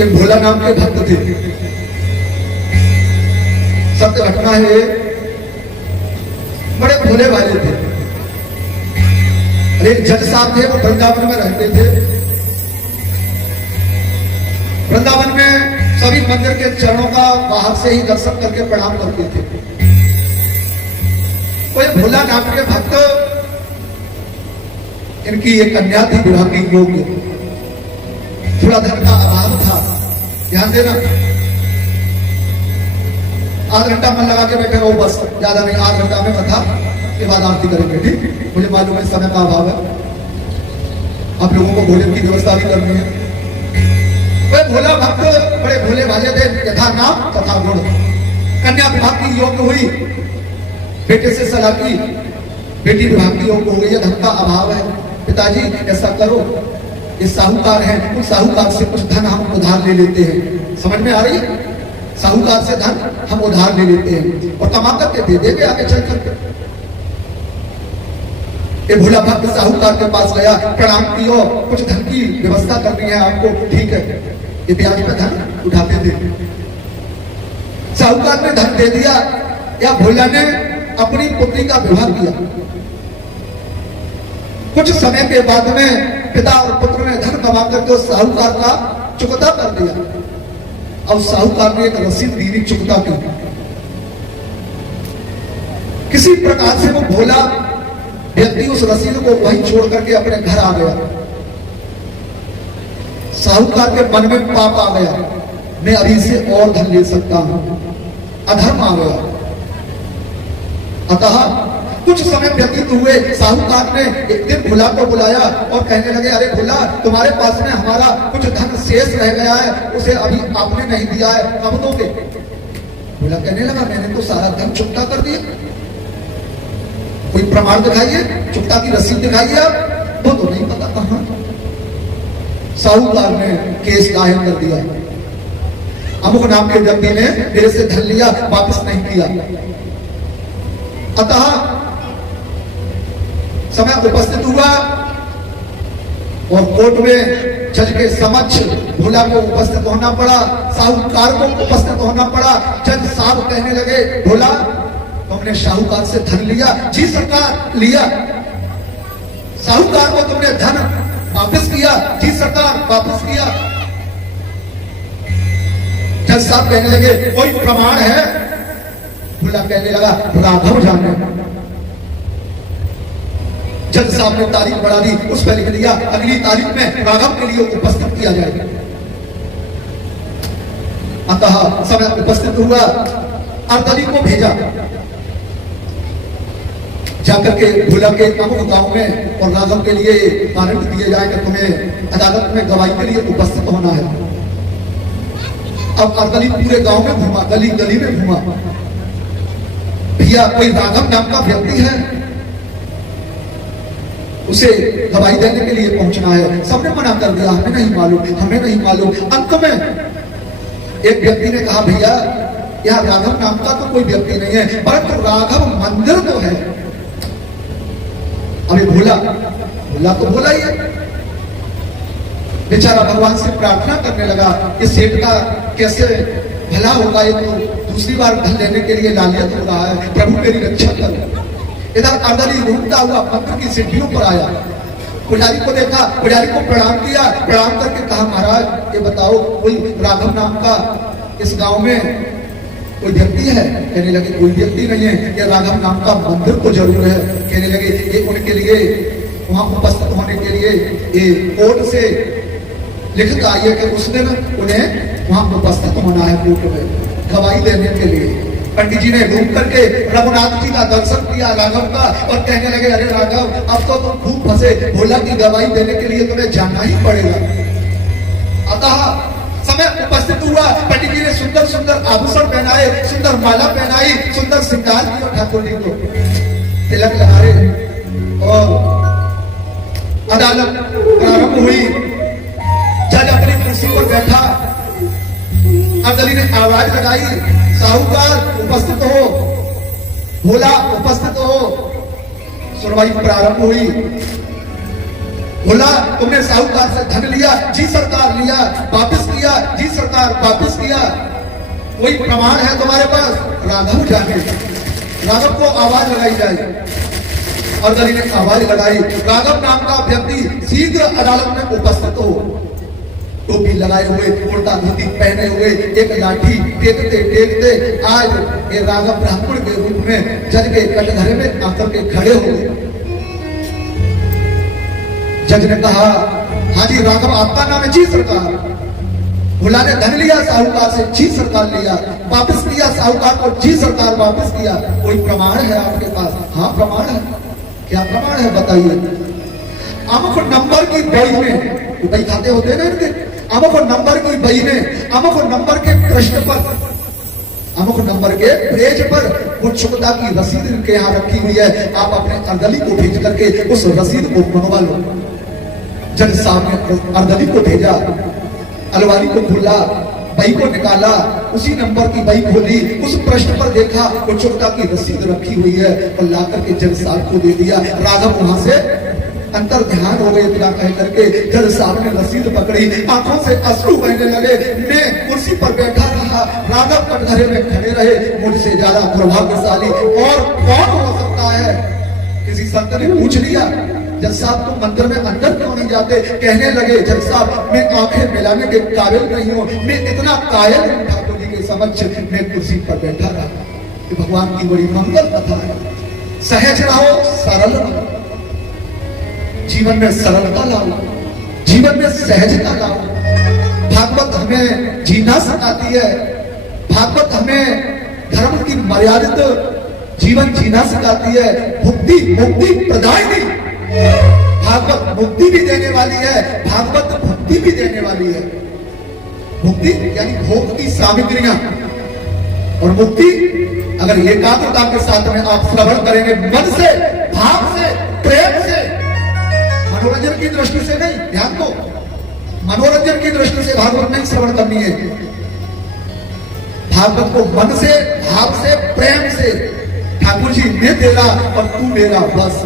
एक भोला नाम के भक्त थे। सत्य घटना है, बड़े भोले वाले थे। एक जज साहब थे, वो वृंदावन में रहते थे। वृंदावन में सभी मंदिर के चरणों का बाहर से ही दर्शन करके प्रणाम करते थे। कोई भोला नाम के भक्त, इनकी एक कन्या थी विवाह की योग्य, थोड़ा धन का अभाव था। ध्यान देना, आधा घंटा मन लगा के बैठे रहो, बस ज्यादा नहीं, आधा घंटा में कथा के बाद आरती करेंगे। ठीक, मुझे मालूम है समय का अभाव है, आप लोगों को भोजन की व्यवस्था भी करनी है। वह भोला भक्त बड़े भोले भाले थे, यथा नाम तथा गुण। कन्या विवाह की योग्य हुई, बेटे से सलाह की, बेटी विवाह की योग्य हो गई है, धन का अभाव है। पिताजी ऐसा करो, ये साहूकार है, उन साहूकार से कुछ धन हम उधार ले लेते हैं। समझ में आ रही है? साहूकार से धन हम उधार ले लेते हैं और कमा करके दे देंगे आगे चल करके। ये भोला भक्त साहूकार के पास गया, प्रणाम किया, कुछ धन की व्यवस्था करनी है आपको, ठीक है। ये ब्याज पे धन उठाते थे। साहूकार ने धन दे दिया, या भोला ने अपनी पुत्री का विवाह किया। कुछ समय के बाद में पिता और पुत्र ने धन कमा करके उस साहूकार का चुकता कर दिया। अब साहूकार ने एक रसीद दी, चुकता की। किसी प्रकार से वो भोला व्यक्ति उस रसीद को वहीं छोड़ करके अपने घर आ गया। साहूकार के मन में पाप आ गया, मैं अभी से और धन ले सकता हूं, अधर्म आ गया। अतः कुछ समय व्यतीत हुए, साहूकार ने एक दिन भोला को बुलाया और कहने लगे, अरे भोला, तुम्हारे पास में हमारा कुछ धन शेष रह गया है, उसे अभी आपने नहीं दिया है, कब दोगे? भोला कहने लगा, मैंने तो सारा धन चुकता कर दिया। कोई प्रमाण दिखाइए, चुकता की रसीद दिखाइए आप। वो तो नहीं पता कहां। साहूकार ने केस दायर कर दिया, अमुक नाम के व्यक्ति ने मेरे से धन लिया, वापस नहीं किया। अतः समय उपस्थित हुआ और कोर्ट में जज के समक्ष भोला को उपस्थित होना पड़ा, साहूकार को उपस्थित होना पड़ा। जज साहब कहने लगे, भोला, तुमने साहूकार से धन लिया? जी सरकार, लिया। साहूकार को तुमने धन वापस किया? जी सरकार, वापस किया। जज साहब कहने लगे, कोई प्रमाण है? भोला कहने लगा, राघव जाने। जज साहब ने तारीख बढ़ा दी, उस पर लिख दिया, अगली तारीख में राघव के लिए उपस्थित किया जाएगा। अतः समय उपस्थित हुआ, अर्दली को भेजा, जाकर के भोला के अमुक गांव में और राघव के लिए वारंट दिए जाए कि तुम्हें अदालत में गवाही के लिए उपस्थित होना है। अब अर्दली पूरे गांव में घूमा, गली गली में घूमा, भैया कोई राघव नाम का व्यक्ति है, उसे गवाही देने के लिए पहुंचना है। सबने मना कर दिया, हमें नहीं मालूम, हमें नहीं मालूम। अंत में एक व्यक्ति ने कहा, भैया यह राघव नाम का तो कोई व्यक्ति नहीं है, परंतु राघव मंदिर तो है। अभी भोला तो भोला ही है, बेचारा भगवान से प्रार्थना करने लगा, इस सेठ का कैसे भला होगा, ये तो दूसरी बार धन लेने के लिए लालियत हो रहा है, प्रभु मेरी रक्षा कर। इधर अर्दली घूमता हुआ मंदिर की सीढ़ियों पर आया, पुजारी को देखा, पुजारी को प्रणाम किया, प्रणाम करके कहा, महाराज ये बताओ, कोई राघव नाम का इस गांव में कोई व्यक्ति है? कहने लगे, कोई व्यक्ति नहीं है, ये राघव नाम का मंदिर तो जरूर है। कहने लगे, ये उनके लिए वहां उपस्थित होने के लिए ये कोर्ट से लिखित आई है कि उस दिन उन्हें वहां उपस्थित होना है कोर्ट में गवाही देने के लिए। पंडित जी ने घूम करके रघुनाथ जी का दर्शन किया, राघव का, और कहने लगे, अरे राघव, अब तो तुम खूब फंसे, भोला की गवाही देने के लिए तुम्हें जाना ही पड़ेगा। अतः समय उपस्थित हुआ, पंडित जी ने सुंदर सुंदर आभूषण पहनाए, सुंदर माला पहनाई, सुंदर श्रृंगार किया ठाकुर जी को, तिलक लगाए और अदालत प्रारंभ हुई। जज अपनी कुर्सी पर बैठा, अर्दली ने आवाज लगाई, साहूकार उपस्थित हो, भोला उपस्थित हो। सुनवाई प्रारंभ हुई। बोला तुमने साहूकार से धन लिया, जी सरकार लिया, वापस किया, जी सरकार वापस किया, कोई प्रमाण है तुम्हारे पास? राघव जाने, राघव को आवाज लगाई जाए। अर्दली ने आवाज लगाई, राघव नाम का व्यक्ति शीघ्र अदालत में उपस्थित हो। टोपी लगाए हुए, कुर्ता धोती पहने हुए, एक लाठी टेकते टेकते आज ये राघव ब्राह्मण के रूप में जज के कटघरे में आकर के खड़े हो गए। जज ने कहा, हाँ जी राघव आपका नाम है? जी सरकार। भुला ने धन लिया साहूकार से? जी सरकार लिया। वापस किया साहूकार को? जी सरकार वापस किया। कोई प्रमाण है आपके पास? हाँ प्रमाण है। क्या प्रमाण है बताइए? अमुक नंबर की बई में, बई खाते होते ना इनके, अमुक नंबर की बई में, अमुक नंबर के पृष्ठ पर, अमुक नंबर के पेज पर वो चुकता की रसीद इनके यहाँ रखी हुई है, आप अपने अर्दली को भेज करके उस रसीद को बनवा लो। जज साहब ने अर्दली को भेजा, अलवारी को खोला, बई को निकाला, उसी नंबर की बई खोली, उस पृष्ठ पर देखा वो चुकता की रसीद रखी हुई है और लाकर के जज साहब को दे दिया। राघव वहां से अंतर ध्यान हो गए, इतना कह करके जज साहब ने रसीद पकड़ी, आंखों से अश्रु बहने लगे। मैं कुर्सी पर बैठा रहा, राघव कटघरे में खड़े रहे। मुझसे ज्यादा दुर्भाग्यशाली और कौन हो सकता है? किसी संत ने पूछ लिया, जज साहब तुम मंदिर में अंदर क्यों नहीं जाते? कहने लगे, जज साहब मैं आंखें मिलाने के काबिल नहीं हूं, मैं इतना कायल हूं ठाकुर जी के समक्ष, मैं कुर्सी पर बैठा रहा। ये भगवान की बड़ी मंगल कथा है। सहज रहो, सरल रहो, जीवन में सरलता लाओ, जीवन में सहजता लाओ। भागवत हमें जीना सिखाती है, भागवत हमें धर्म की मर्यादित जीवन जीना सिखाती है। मुक्ति मुक्ति प्रदायिनी, भागवत मुक्ति भी देने वाली है, भागवत भक्ति भी देने वाली है। मुक्ति यानी भोग की सामग्रियां, और मुक्ति अगर एकाग्रता के साथ में आप श्रवण करेंगे, मन से, भाव से, प्रेम से, मनोरंजन की दृष्टि से नहीं, ध्यान दो, मनोरंजन की दृष्टि से भागवत नहीं श्रवण करनी है। भागवत को मन से, भाव से, प्रेम से, ठाकुर जी मैं तेरा और तू मेरा, बस।